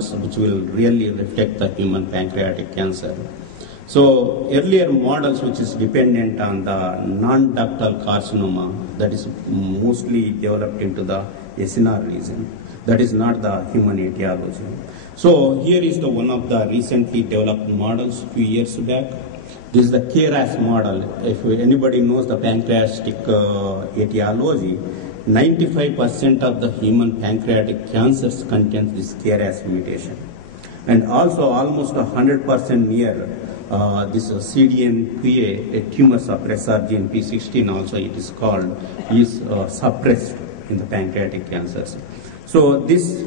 which will really reflect the human pancreatic cancer. So earlier models which is dependent on the non-ductal carcinoma, that is mostly developed into the SNR region. That is not the human etiology. So here is the one of the recently developed models few years back. This is the KRAS model. If anybody knows the pancreatic etiology, 95% of the human pancreatic cancers contains this KRAS mutation. And also almost 100% near this CDNPA, a tumor suppressor gene P16 also it is called, is suppressed in the pancreatic cancers. So this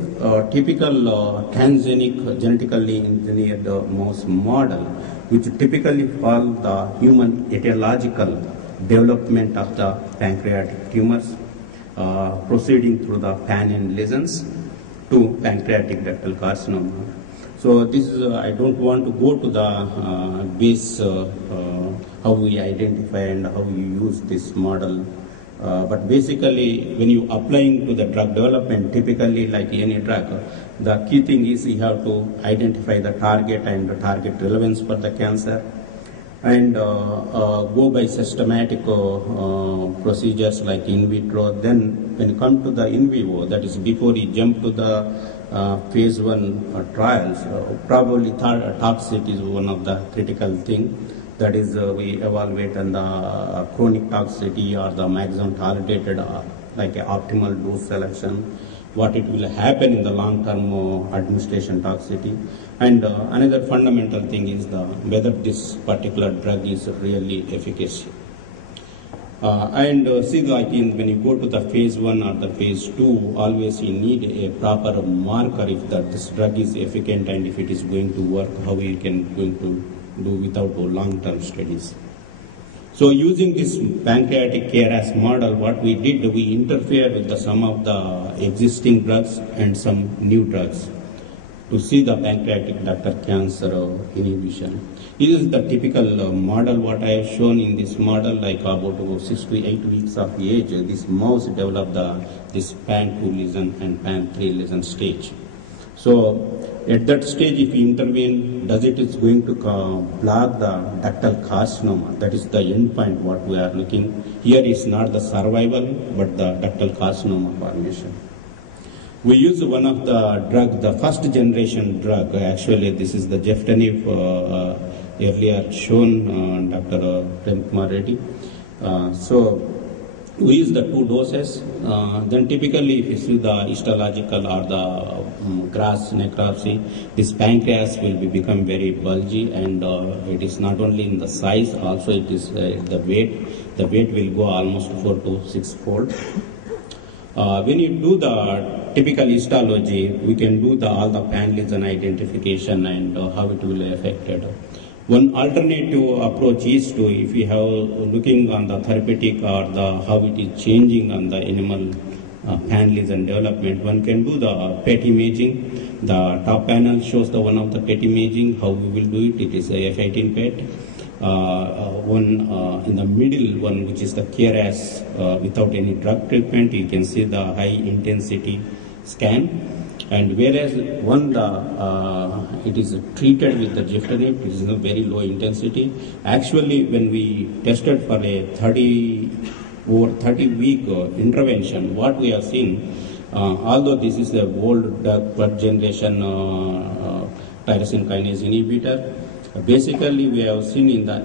typical transgenic genetically engineered mouse model, which typically follow the human etiological development of the pancreatic tumors, proceeding through the pan lesions to pancreatic ductal carcinoma. So this is, I don't want to go to the base, how we identify and how we use this model. But basically, when you applying to the drug development, typically like any drug, the key thing is you have to identify the target and the target relevance for the cancer, and go by systematic procedures like in vitro. Then when you come to the in vivo, that is before you jump to the phase 1 trials, probably toxicity is one of the critical thing. That is, we evaluate on the chronic toxicity or the maximum tolerated, like optimal dose selection, what it will happen in the long-term administration toxicity. And another fundamental thing is whether this particular drug is really efficacious. See, like when you go to the phase 1 or the phase 2, always you need a proper marker if this drug is efficient and if it is going to work, how you can going to do without long-term studies. So using this pancreatic KRAS model, what we did, we interfere with some of the existing drugs and some new drugs to see the pancreatic ductal cancer inhibition. This is the typical model what I have shown in this model, like about 6 to 8 weeks of age, this mouse developed this PAN2 lesion and PAN3 lesion stage. So at that stage, if you intervene, does it is going to block the ductal carcinoma? That is the endpoint what we are looking. Here is not the survival, but the ductal carcinoma formation. We use one of the drug, the first generation drug. Actually, this is the Jeftanib, earlier shown, Dr. Prem Kumar Reddy. So we use the 2 doses. Then typically, if you see the histological or the grass necropsy, this pancreas will become very bulgy, and it is not only in the size, also it is the weight. The weight will go almost 4 to 6 fold. When you do the typical histology, we can do all the pan lesion identification and how it will affect it. One alternative approach is to, if you have looking on the therapeutic or how it is changing on the animal pan lesion development, one can do the PET imaging. The top panel shows the one of the PET imaging. How we will do it? It is a F18 PET. One in the middle one, which is the KRAS without any drug treatment, you can see the high intensity scan. And whereas it is treated with the Jeftanib, it is a very low intensity. Actually, when we tested for a 30-week intervention, what we have seen, although this is a old third generation tyrosine kinase inhibitor, basically we have seen in the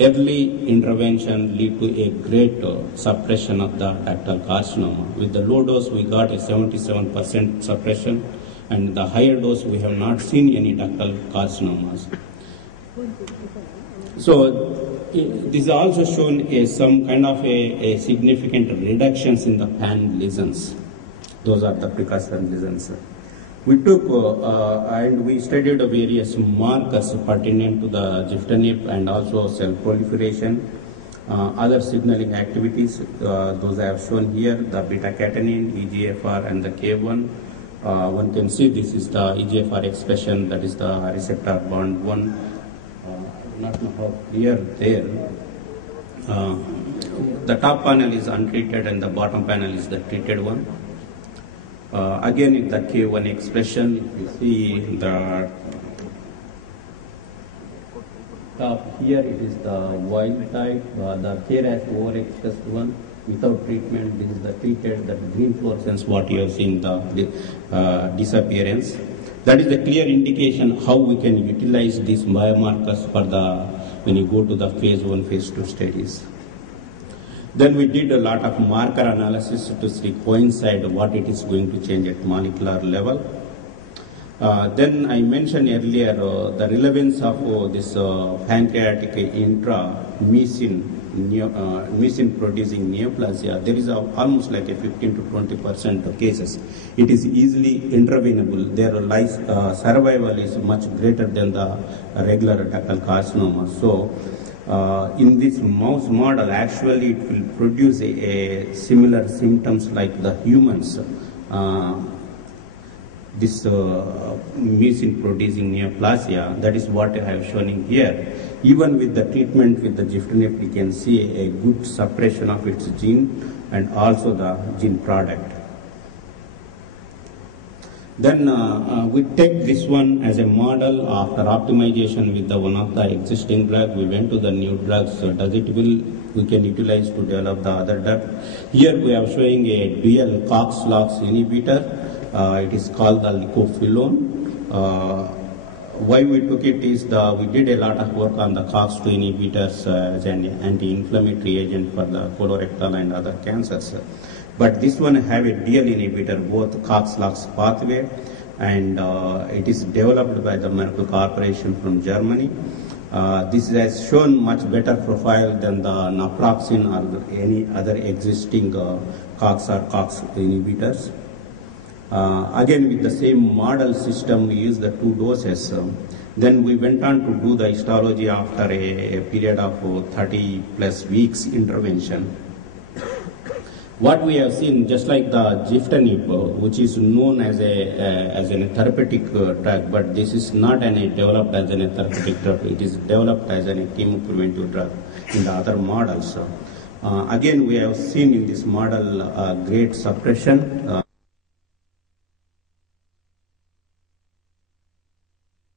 early intervention lead to a great suppression of the ductal carcinoma. With the low dose, we got a 77% suppression, and the higher dose, we have not seen any ductal carcinomas. So this also shown some kind of a significant reductions in the pan lesions. Those are the precursor lesions. We took and we studied various markers pertinent to the Jeftanib and also cell proliferation, other signaling activities. Those I have shown here, the beta-catenin, EGFR, and the K1. One can see this is the EGFR expression, that is the receptor bond 1. Not how clear there. The top panel is untreated and the bottom panel is the treated one. Again, in the K1 expression, you see the top here, it is the wild type, the KRAS overexpressed one. Without treatment, this is the treated, the green fluorescence, what you have seen, the disappearance. That is the clear indication how we can utilize these biomarkers for when you go to the phase 1, phase 2 studies. Then we did a lot of marker analysis to see coincide what it is going to change at molecular level. Then I mentioned earlier the relevance of this pancreatic mucin producing neoplasia. There is almost like a 15 to 20% of cases. It is easily intervenable. Their survival is much greater than the regular ductal carcinoma. So in this mouse model, actually it will produce a similar symptoms like the humans. This mucin producing neoplasia, that is what I have shown in here. Even with the treatment with the giftonip, we can see a good suppression of its gene and also the gene product. Then we take this one as a model. After optimization with the one of the existing drug, we went to the new drugs. So we can utilize to develop the other drug. Here we are showing a dual COX-LOX inhibitor. It is called the licofilone. Why we took it is we did a lot of work on the COX-2 inhibitors as an anti-inflammatory agent for the colorectal and other cancers. But this one have a dual inhibitor, both COX-LOX pathway, and it is developed by the Merck Corporation from Germany. This has shown much better profile than the naproxen or any other existing COX or COX inhibitors. Again, with the same model system, we use the 2 doses. Then we went on to do the histology after a period of 30 plus weeks intervention. What we have seen, just like the giftonip, which is known as a therapeutic drug, but this is not developed as a therapeutic drug. It is developed as a chemopreventive drug in the other models. Again, we have seen in this model great suppression